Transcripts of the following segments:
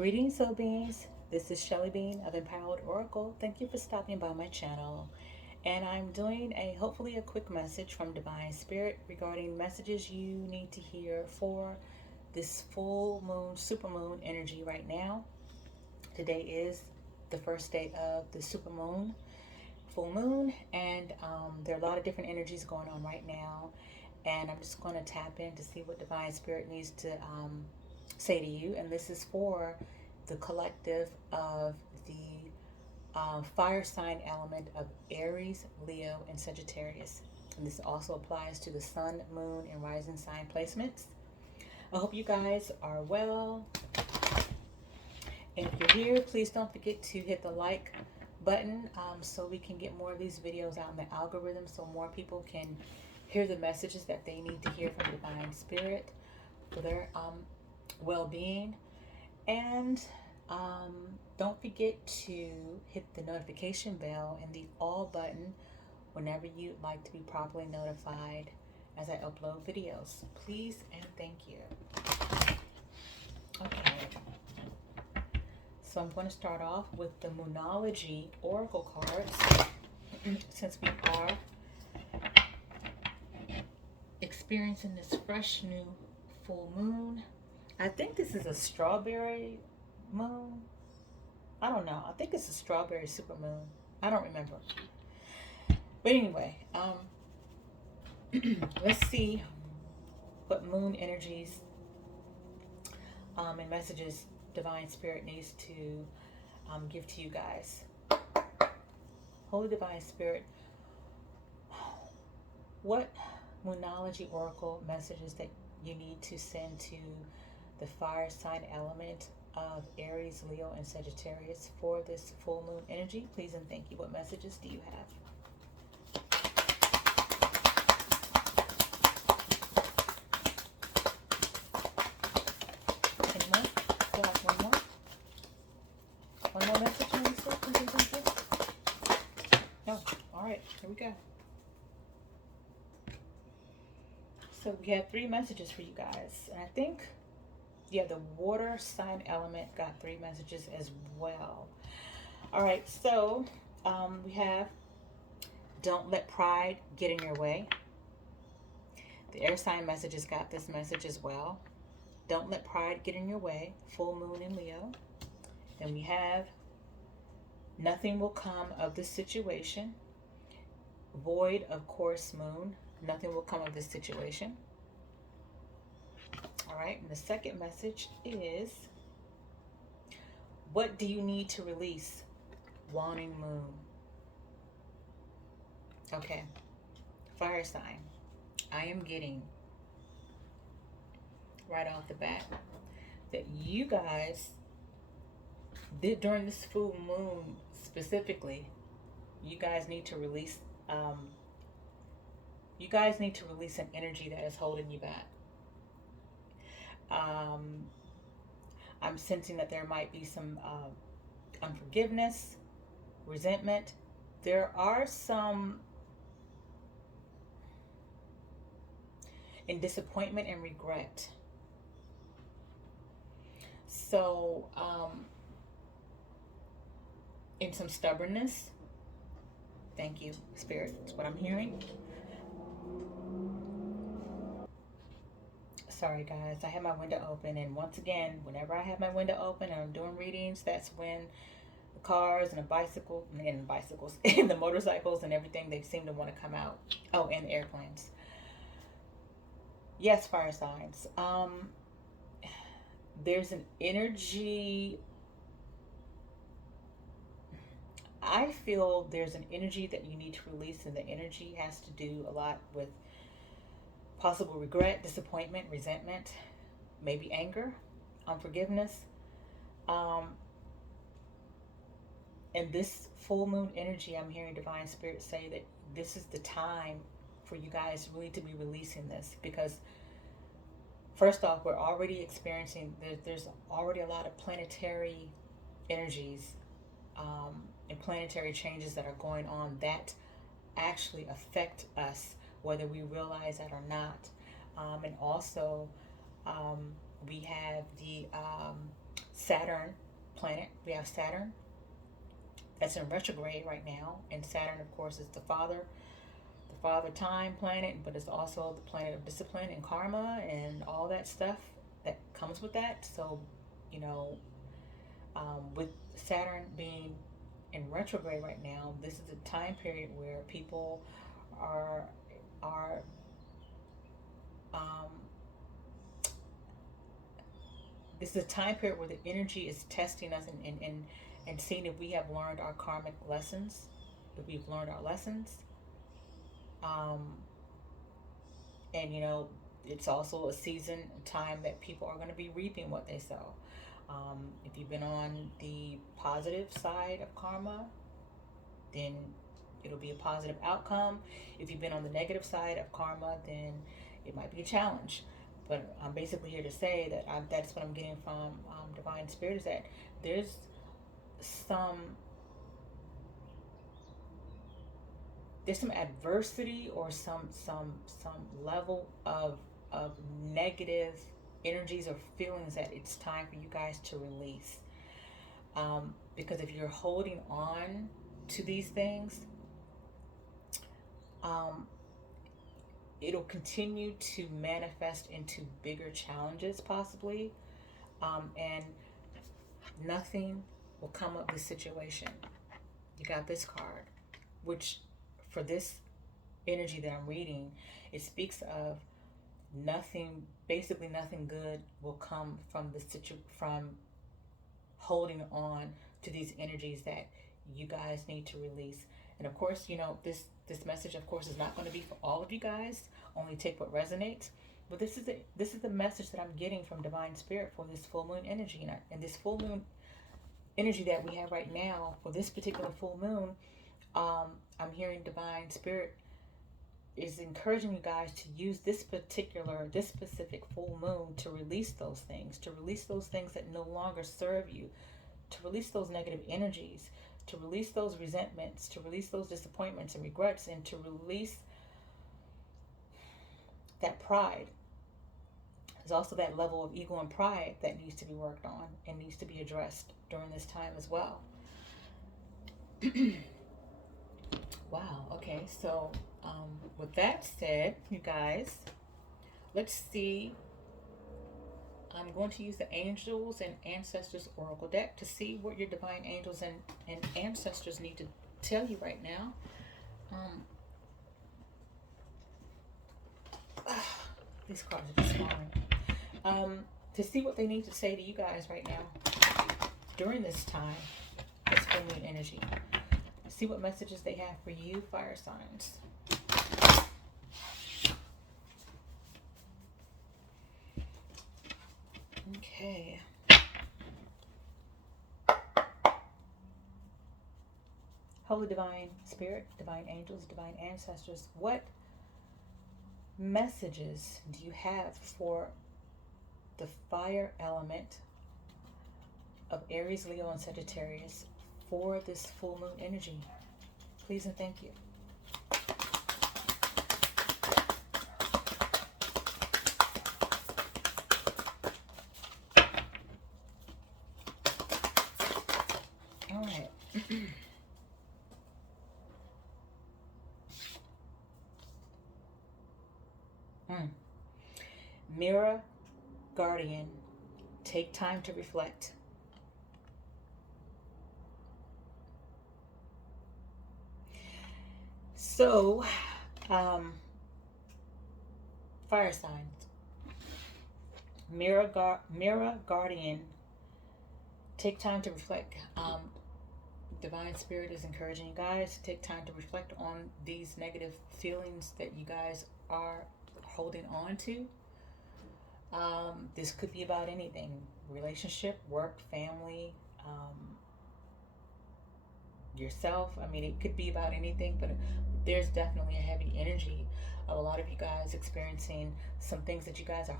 Greetings, soul beings. This is Shelly Bean of Empowered Oracle. Thank you for stopping by my channel. And I'm doing hopefully a quick message from Divine Spirit regarding messages you need to hear for this full moon, supermoon energy right now. Today is the first day of the supermoon, full moon, and there are a lot of different energies going on right now. And I'm just going to tap in to see what Divine Spirit needs to say to you. And this is for the collective of the fire sign element of Aries, Leo, and Sagittarius. And this also applies to the sun, moon, and rising sign placements. I hope you guys are well. And if you're here, please don't forget to hit the like button so we can get more of these videos out in the algorithm so more people can hear the messages that they need to hear from Divine Spirit for their well-being. And don't forget to hit the notification bell and the all button whenever you'd like to be properly notified as I upload videos. Please and thank you. Okay. So I'm going to start off with the Moonology Oracle cards since we are experiencing this fresh new full moon. I think this is a strawberry moon. I don't know. I think it's a strawberry super moon. I don't remember. But anyway, let's see what moon energies and messages Divine Spirit needs to give to you guys. Holy Divine Spirit, what Moonology Oracle messages that you need to send to the fire sign element of Aries, Leo, and Sagittarius for this full moon energy? Please and thank you. What messages do you have? Any more? Still have one more? One more message, Minister? Please and thank you. No. All right. Here we go. So we have 3 messages for you guys. And I think, yeah, the water sign element got 3 messages as well. All right, so we have don't let pride get in your way. The air sign messages got this message as well. Don't let pride get in your way. Full moon in Leo. Then we have nothing will come of this situation. Void of course moon. Nothing will come of this situation. All right, and the second message is, what do you need to release? Waning moon. Okay, fire sign. I am getting right off the bat that you guys did during this full moon specifically, you guys need to release an energy that is holding you back. I'm sensing that there might be some unforgiveness, resentment. There are some in disappointment and regret. So, in some stubbornness. Thank you, Spirit. That's what I'm hearing. Sorry guys, I have my window open, and once again, whenever I have my window open and I'm doing readings, that's when the cars and the bicycles and the motorcycles and everything, they seem to want to come out. Oh, and the airplanes. Yes, fire signs. There's an energy. I feel there's an energy that you need to release, and the energy has to do a lot with possible regret, disappointment, resentment, maybe anger, unforgiveness. And this full moon energy, I'm hearing Divine Spirit say that this is the time for you guys really to be releasing this, because first off, we're already experiencing, there's already a lot of planetary energies and planetary changes that are going on that actually affect us, whether we realize that or not. And also, we have the Saturn planet. We have Saturn that's in retrograde right now, and Saturn, of course, is the father time planet, but it's also the planet of discipline and karma and all that stuff that comes with that. So, you know, with Saturn being in retrograde right now, this is a time period where people are are um, this is a time period where the energy is testing us and seeing if we have learned our karmic lessons, if we've learned our lessons. Um, and you know, it's also a season time that people are going to be reaping what they sow. If you've been on the positive side of karma, then it'll be a positive outcome. If you've been on the negative side of karma, then it might be a challenge. But I'm basically here to say that that's what I'm getting from Divine Spirit, is that there's some adversity or some level of negative energies or feelings that it's time for you guys to release. Because if you're holding on to these things, um, it'll continue to manifest into bigger challenges, possibly, and nothing will come of this situation. You got this card, which for this energy that I'm reading, it speaks of nothing, basically nothing good will come from from holding on to these energies that you guys need to release. And of course, you know, this message, of course, is not going to be for all of you guys. Only take what resonates. But this is the message that I'm getting from Divine Spirit for this full moon energy, and this full moon energy that we have right now for this particular full moon. I'm hearing Divine Spirit is encouraging you guys to use this specific full moon to release those things, that no longer serve you, to release those negative energies, to release those resentments, to release those disappointments and regrets, and to release that pride. There's also that level of ego and pride that needs to be worked on and needs to be addressed during this time as well. Wow, okay, so with that said, you guys, let's see. I'm going to use the Angels and Ancestors Oracle deck to see what your divine angels and ancestors need to tell you right now. These cards are just falling. To see what they need to say to you guys right now during this time, this full moon energy. See what messages they have for you, fire signs. Okay. Holy Divine Spirit, Divine Angels, Divine Ancestors, what messages do you have for the fire element of Aries, Leo, and Sagittarius for this full moon energy? Please and thank you. All right. Mirror, Guardian, take time to reflect. So, fire signs. Mirror, Guardian, take time to reflect. Divine Spirit is encouraging you guys to take time to reflect on these negative feelings that you guys are holding on to. This could be about anything: relationship, work, family, yourself. I mean, it could be about anything, but there's definitely a heavy energy of a lot of you guys experiencing some things that you guys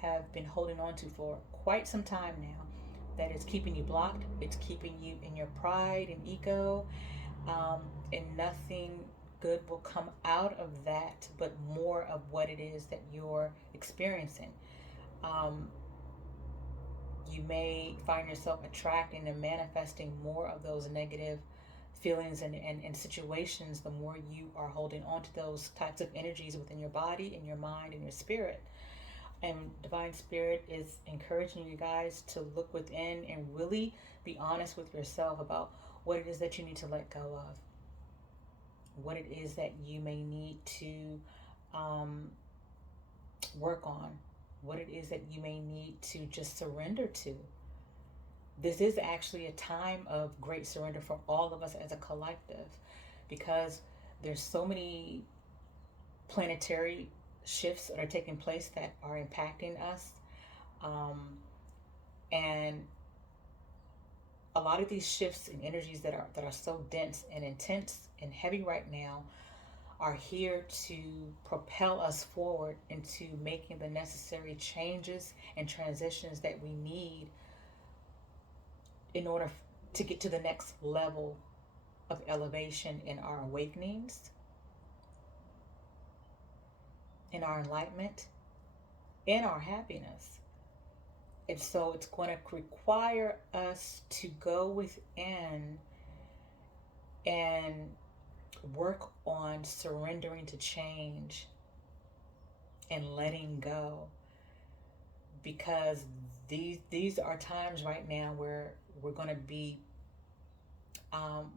have been holding on to for quite some time now, that is keeping you blocked. It's keeping you in your pride and ego, and nothing good will come out of that, but more of what it is that you're experiencing. you may find yourself attracting and manifesting more of those negative feelings and situations, the more you are holding on to those types of energies within your body and your mind and your spirit. And Divine Spirit is encouraging you guys to look within and really be honest with yourself about what it is that you need to let go of, what it is that you may need to um, work on, what it is that you may need to just surrender to. This is actually a time of great surrender for all of us as a collective, because there's so many planetary shifts that are taking place that are impacting us. And a lot of these shifts and energies that are so dense and intense and heavy right now are here to propel us forward into making the necessary changes and transitions that we need in order to get to the next level of elevation in our awakenings, in our enlightenment, in our happiness. And so it's going to require us to go within and work on surrendering to change and letting go, because these are times right now where we're going to be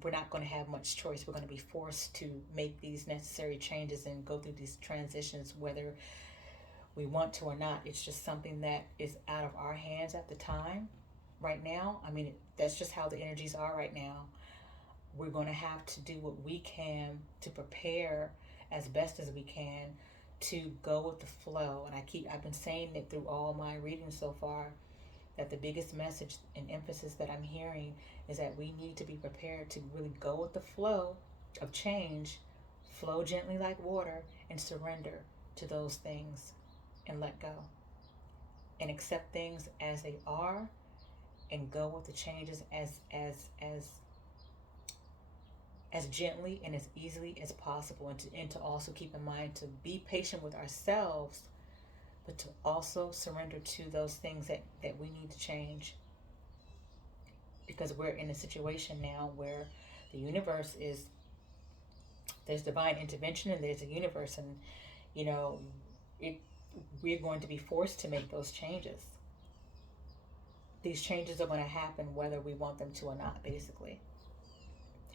we're not going to have much choice. We're going to be forced to make these necessary changes and go through these transitions, whether we want to or not. It's just something that is out of our hands at the time right now. I mean, that's just how the energies are right now. We're going to have to do what we can to prepare as best as we can to go with the flow. And I've been saying it through all my readings so far, that the biggest message and emphasis that I'm hearing is that we need to be prepared to really go with the flow of change, flow gently like water, and surrender to those things and let go and accept things as they are and go with the changes as gently and as easily as possible, and to also keep in mind to be patient with ourselves, but to also surrender to those things that we need to change, because we're in a situation now where the universe is, there's divine intervention and there's a universe, and you know we're going to be forced to make those changes. These changes are going to happen whether we want them to or not, basically.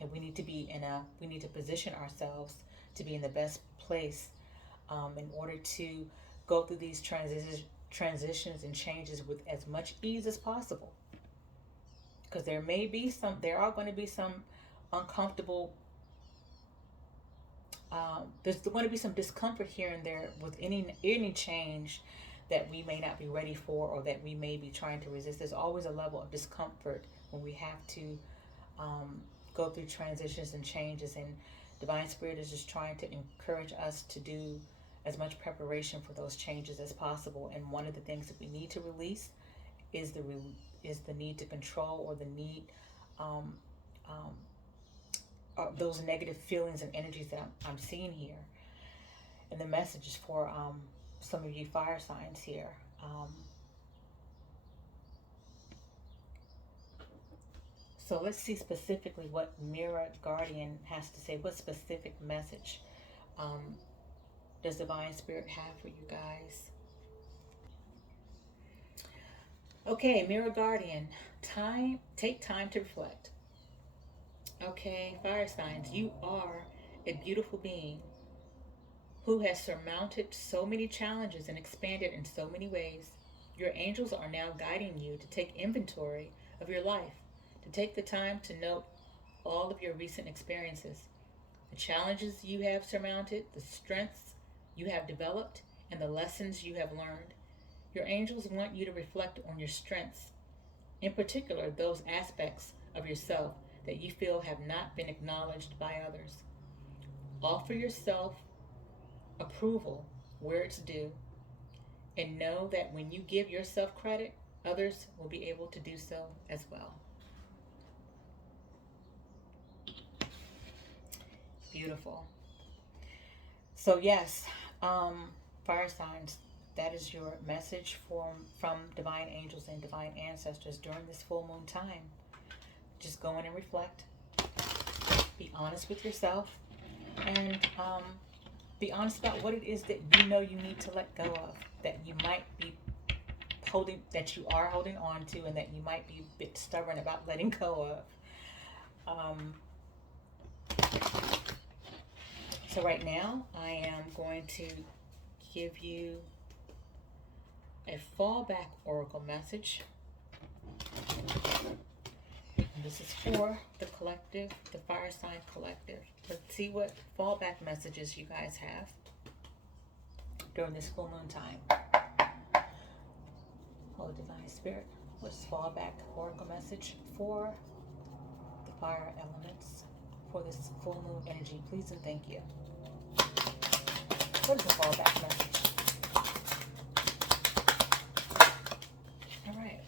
And we need to position ourselves to be in the best place in order to go through these transitions and changes with as much ease as possible. Because there are going to be some uncomfortable, there's going to be some discomfort here and there with any change that we may not be ready for or that we may be trying to resist. There's always a level of discomfort when we have to go through transitions and changes, and Divine Spirit is just trying to encourage us to do as much preparation for those changes as possible. And one of the things that we need to release is the need to control, or the need those negative feelings and energies that I'm seeing here. And the message is for some of you fire signs here. So let's see specifically what Mirror Guardian has to say. What specific message does Divine Spirit have for you guys? Okay, Mirror Guardian, take time to reflect. Okay, fire signs, you are a beautiful being who has surmounted so many challenges and expanded in so many ways. Your angels are now guiding you to take inventory of your life, to take the time to note all of your recent experiences, the challenges you have surmounted, the strengths you have developed, and the lessons you have learned. Your angels want you to reflect on your strengths, in particular those aspects of yourself that you feel have not been acknowledged by others. Offer yourself approval where it's due, and know that when you give yourself credit, others will be able to do so as well. Beautiful. So yes, fire signs, that is your message from divine angels and divine ancestors during this full moon time. Just go in and reflect. Be honest with yourself, and be honest about what it is that you know you need to let go of, that you might be that you are holding on to, and that you might be a bit stubborn about letting go of. So right now, I am going to give you a fallback oracle message. And this is for the collective, the fire sign collective. Let's see what fallback messages you guys have during this full moon time. Holy Divine Spirit, what's fallback oracle message for the fire elements for this full moon energy? Please and thank you. What is the fallback message? All right.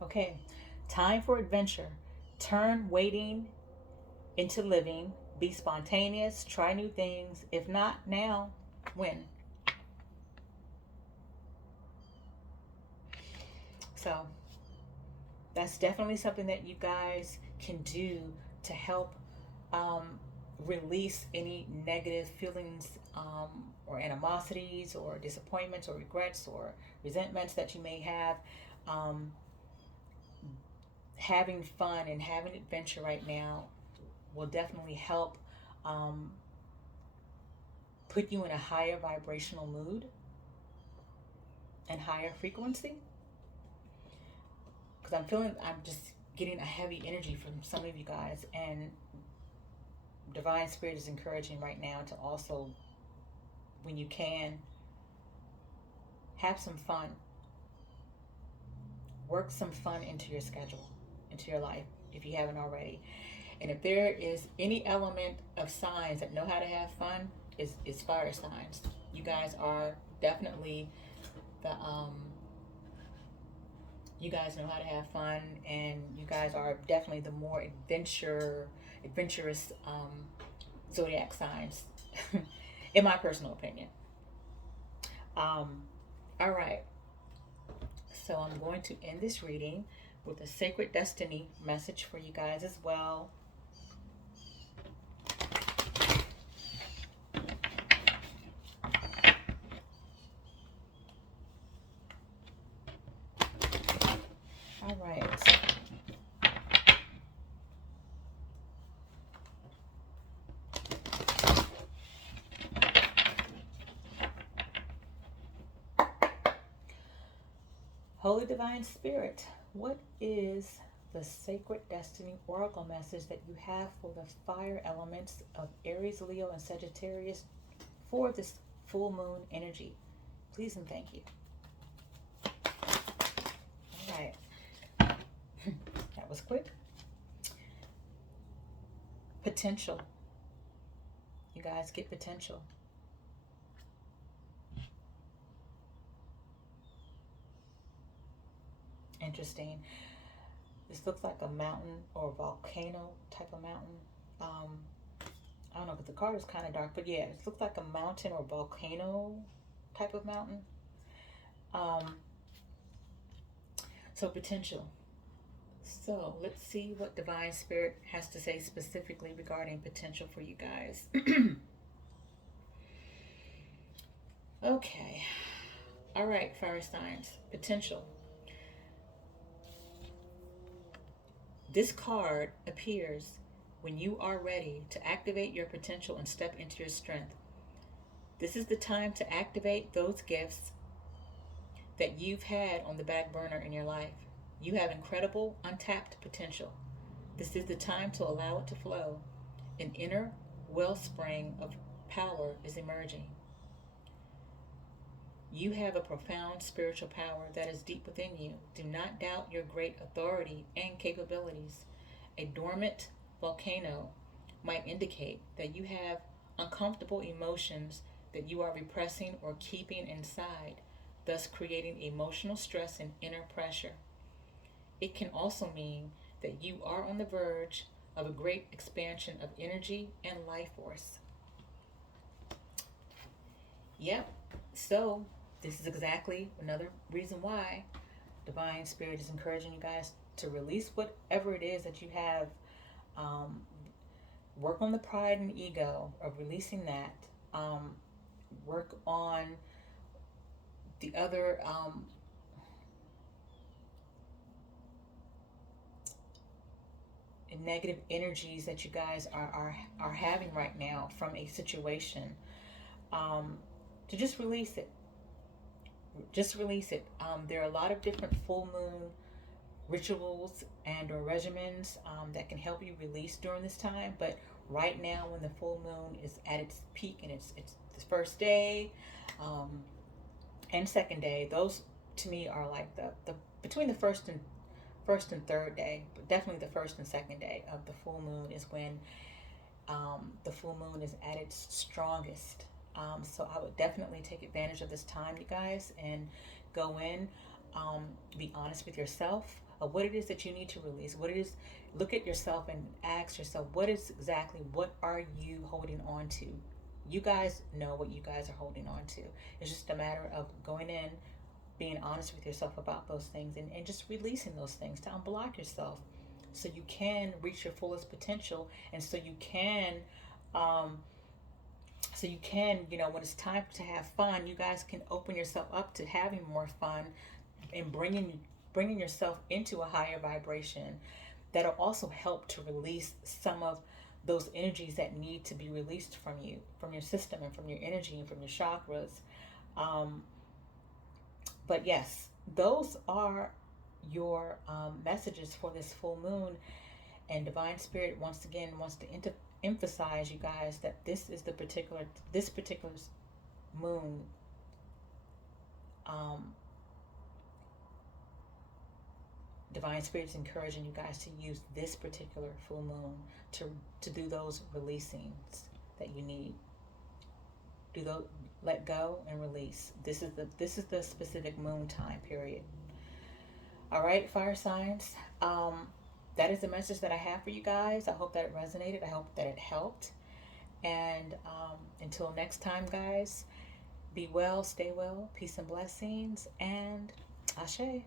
Okay. Time for adventure. Turn waiting into living. Be spontaneous. Try new things. If not now, when? So that's definitely something that you guys can do to help release any negative feelings or animosities or disappointments or regrets or resentments that you may have. Having fun and having adventure right now will definitely help put you in a higher vibrational mood and higher frequency. Because I'm just getting a heavy energy from some of you guys, and Divine Spirit is encouraging right now to also, when you can, have some fun. Work some fun into your schedule, into your life, if you haven't already. And if there is any element of signs that know how to have fun, is fire signs. You guys are definitely you guys know how to have fun, and you guys are definitely the more adventurous zodiac signs, in my personal opinion. All right. So I'm going to end this reading with a sacred destiny message for you guys as well. All right. Holy Divine Spirit, what is the sacred destiny oracle message that you have for the fire elements of Aries, Leo, and Sagittarius for this full moon energy? Please and thank you. All right. That was quick. Potential. You guys get potential. Interesting. This looks like a mountain or a volcano type of mountain. I don't know, but the card is kind of dark, but yeah, it looks like a mountain or volcano type of mountain. So potential. So let's see what Divine Spirit has to say specifically regarding potential for you guys. Okay. All right, fire signs. Potential. This card appears when you are ready to activate your potential and step into your strength. This is the time to activate those gifts that you've had on the back burner in your life. You have incredible untapped potential. This is the time to allow it to flow. An inner wellspring of power is emerging. You have a profound spiritual power that is deep within you. Do not doubt your great authority and capabilities. A dormant volcano might indicate that you have uncomfortable emotions that you are repressing or keeping inside, thus creating emotional stress and inner pressure. It can also mean that you are on the verge of a great expansion of energy and life force. Yep. So this is exactly another reason why Divine Spirit is encouraging you guys to release whatever it is that you have. Um, Work on the pride and ego of releasing that. Work on the other negative energies that you guys are having right now from a situation. Um, to just release it. Just release it. There are a lot of different full moon rituals and or regimens that can help you release during this time. But right now, when the full moon is at its peak and it's the first day and second day, those to me are like the between the first and third day, but definitely the first and second day of the full moon is when the full moon is at its strongest. So I would definitely take advantage of this time, you guys, and go in, be honest with yourself of what it is that you need to release. What it is, look at yourself and ask yourself, what are you holding on to? You guys know what you guys are holding on to. It's just a matter of going in, being honest with yourself about those things, and just releasing those things to unblock yourself so you can reach your fullest potential, and um, so you can, when it's time to have fun, you guys can open yourself up to having more fun and bringing yourself into a higher vibration. That'll also help to release some of those energies that need to be released from you, from your system, and from your energy, and from your chakras. um, but yes, those are your messages for this full moon. And Divine Spirit once again wants to emphasize, you guys, that this particular moon, um, Divine Spirit is encouraging you guys to use this particular full moon to do those releasings that you need. Do those, let go and release. This is the specific moon time period. All right, fire signs. That is the message that I have for you guys. I hope that it resonated. I hope that it helped. And until next time, guys, be well, stay well, peace and blessings, and ashe.